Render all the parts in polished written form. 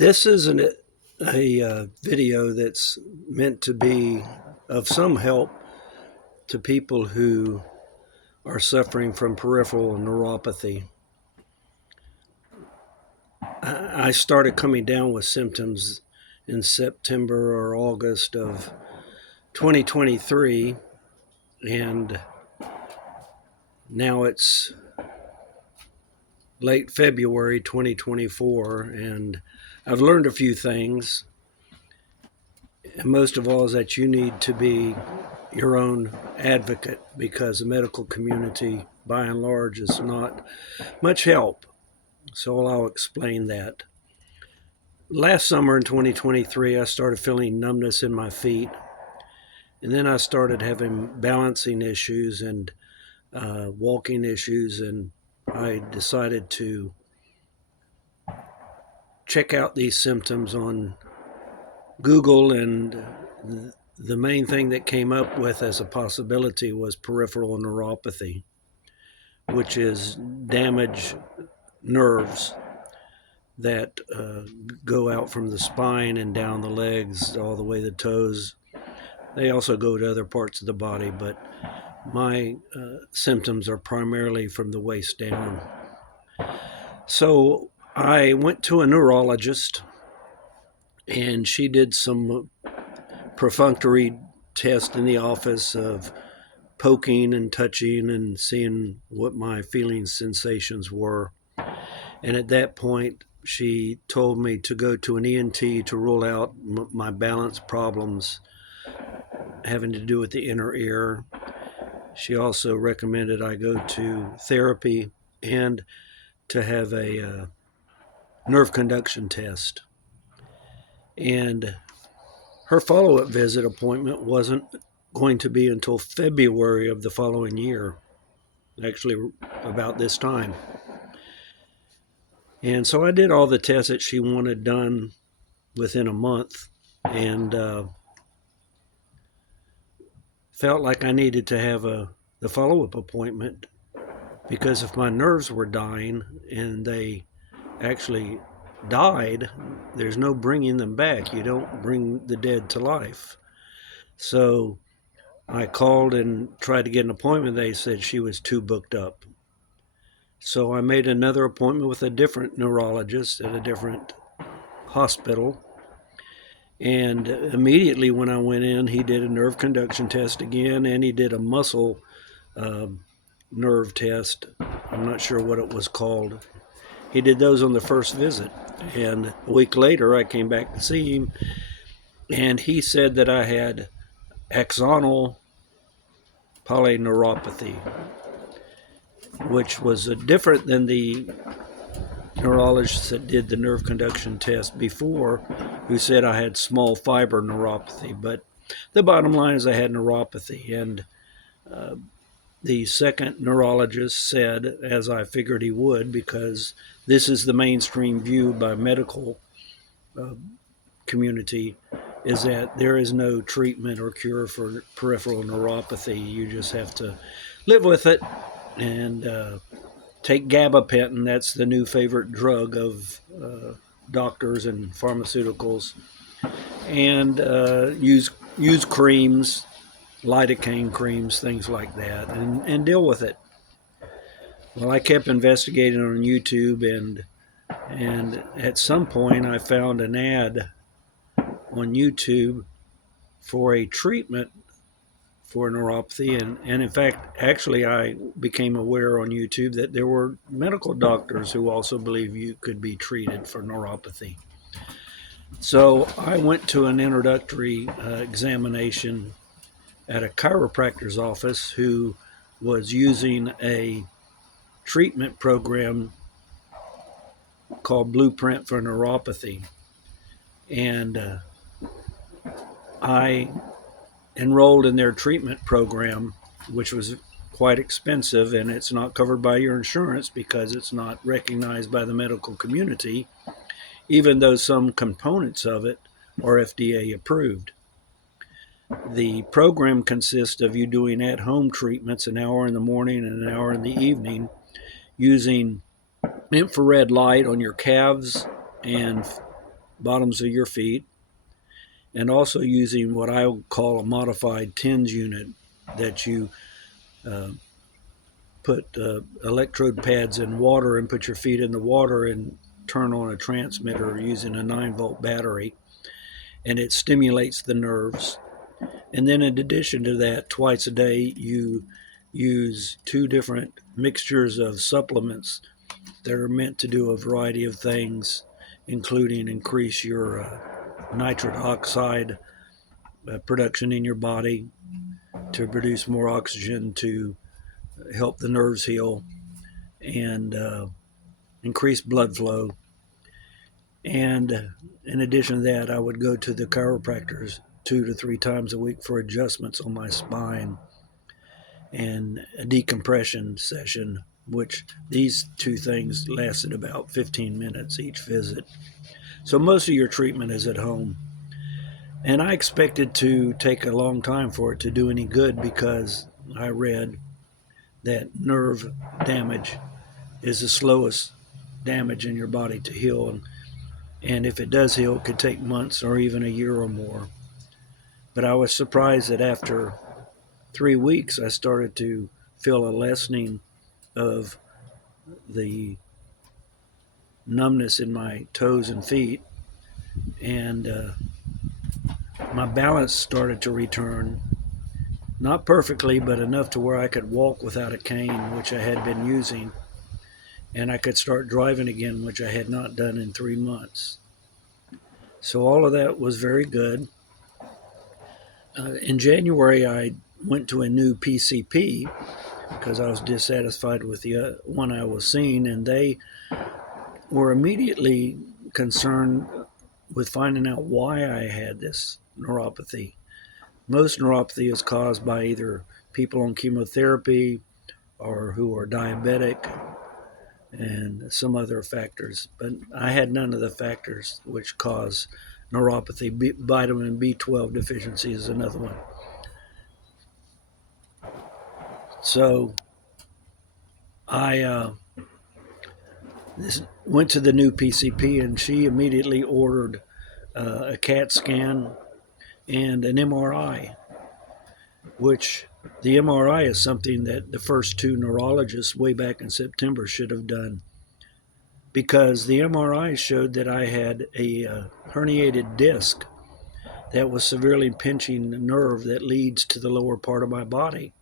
This is a video that's meant to be of some help to people who are suffering from peripheral neuropathy. I started coming down with symptoms in September or August of 2023, and now it's late February 2024, and I've learned a few things. And most of all is that you need to be your own advocate, because the medical community, by and large, is not much help. So I'll explain that. Last summer in 2023, I started feeling numbness in my feet, and then I started having balancing issues and walking issues, and I decided to check out these symptoms on Google, and the main thing that came up with as a possibility was peripheral neuropathy, which is damaged nerves that go out from the spine and down the legs all the way to the toes. They also go to other parts of the body, but my symptoms are primarily from the waist down. So I went to a neurologist, and she did some perfunctory test in the office of poking and touching and seeing what my feelings, sensations were. And at that point, she told me to go to an ENT to rule out my balance problems having to do with the inner ear. She also recommended I go to therapy and to have a nerve conduction test. And her follow-up visit appointment wasn't going to be until February of the following year, actually about this time. And so I did all the tests that she wanted done within a month, and felt like I needed to have the follow-up appointment, because if my nerves were dying, and they actually died, there's no bringing them back. You don't bring the dead to life. So I called and tried to get an appointment. They said she was too booked up. So I made another appointment with a different neurologist at a different hospital. And immediately when I went in, he did a nerve conduction test again, and he did a muscle nerve test. I'm not sure what it was called. He did those on the first visit. And a week later, I came back to see him, and he said that I had axonal polyneuropathy, which was different than the neurologist that did the nerve conduction test before, who said I had small fiber neuropathy. But the bottom line is I had neuropathy. And the second neurologist said, as I figured he would, because this is the mainstream view by medical community, is that there is no treatment or cure for peripheral neuropathy. You just have to live with it and take gabapentin. That's the new favorite drug of doctors and pharmaceuticals, and use creams, lidocaine creams, things like that, and deal with it. Well, I kept investigating on YouTube, and at some point I found an ad on YouTube for a treatment for neuropathy, and in fact, actually, I became aware on YouTube that there were medical doctors who also believe you could be treated for neuropathy. So I went to an introductory examination at a chiropractor's office who was using a treatment program called Blueprint for Neuropathy. And I enrolled in their treatment program, which was quite expensive, and it's not covered by your insurance because it's not recognized by the medical community, even though some components of it are FDA approved. The program consists of you doing at-home treatments, an hour in the morning and an hour in the evening, using infrared light on your calves and bottoms of your feet, and also using what I would call a modified TENS unit that you uh, put electrode pads in water and put your feet in the water and turn on a transmitter using a 9-volt battery, and it stimulates the nerves. And then, in addition to that, twice a day, you use two different mixtures of supplements that are meant to do a variety of things, including increase your nitric oxide production in your body, to produce more oxygen to help the nerves heal, and increase blood flow. And in addition to that, I would go to the chiropractors 2 to 3 times a week for adjustments on my spine and a decompression session, which these two things lasted about 15 minutes each visit. So most of your treatment is at home. And I expected to take a long time for it to do any good because I read that nerve damage is the slowest damage in your body to heal. And if it does heal, it could take months or even a year or more. But I was surprised that after 3 weeks, I started to feel a lessening of the numbness in my toes and feet, and my balance started to return. Not perfectly, but enough to where I could walk without a cane, which I had been using, and I could start driving again, which I had not done in 3 months. So all of that was very good. In January, I went to a new PCP because I was dissatisfied with the one I was seeing, and they were immediately concerned with finding out why I had this neuropathy. Most neuropathy is caused by either people on chemotherapy or who are diabetic and some other factors. But I had none of the factors which cause neuropathy. Vitamin B12 deficiency is another one. So I went to the new PCP, and she immediately ordered a CAT scan and an MRI, which the MRI is something that the first two neurologists way back in September should have done, because the MRI showed that I had a herniated disc that was severely pinching the nerve that leads to the lower part of my body,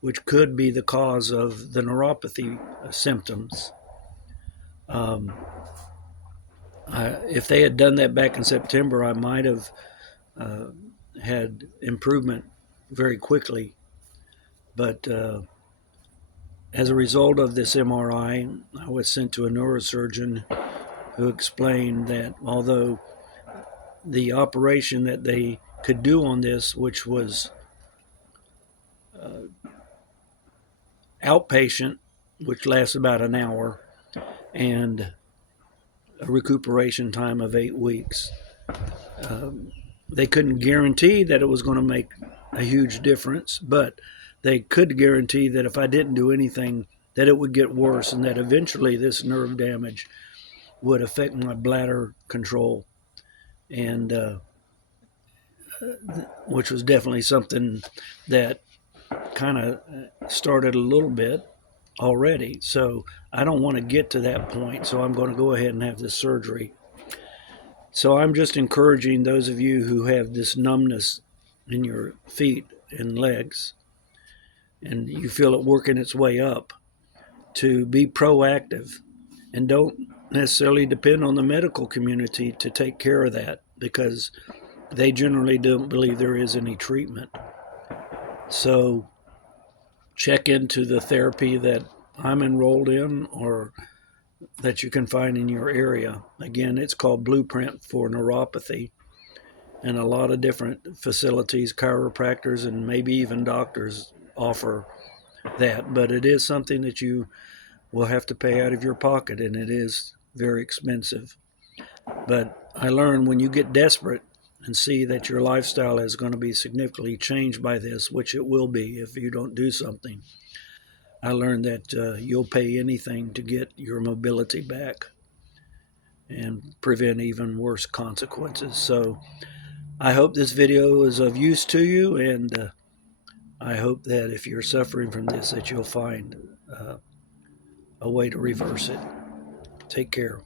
which could be the cause of the neuropathy symptoms. Um, if they had done that back in September, I might have uh, had improvement very quickly. But as a result of this MRI, I was sent to a neurosurgeon who explained that although the operation that they could do on this, which was outpatient, which lasts about an hour, and a recuperation time of 8 weeks, they couldn't guarantee that it was going to make a huge difference, but they could guarantee that if I didn't do anything, that it would get worse, and that eventually this nerve damage would affect my bladder control, and which was definitely something that kind of started a little bit already. So I don't want to get to that point, so I'm going to go ahead and have this surgery. So I'm just encouraging those of you who have this numbness in your feet and legs, and you feel it working its way up, to be proactive and don't necessarily depend on the medical community to take care of that, because they generally don't believe there is any treatment. So check into the therapy that I'm enrolled in or that you can find in your area. Again, it's called Blueprint for Neuropathy, and a lot of different facilities, chiropractors, and maybe even doctors offer that. But it is something that you will have to pay out of your pocket, and it is very expensive. But I learned when you get desperate and see that your lifestyle is going to be significantly changed by this, which it will be if you don't do something, I learned that you'll pay anything to get your mobility back. and prevent even worse consequences. So I hope this video is of use to you, and I hope that if you're suffering from this, that you'll find a way to reverse it. Take care.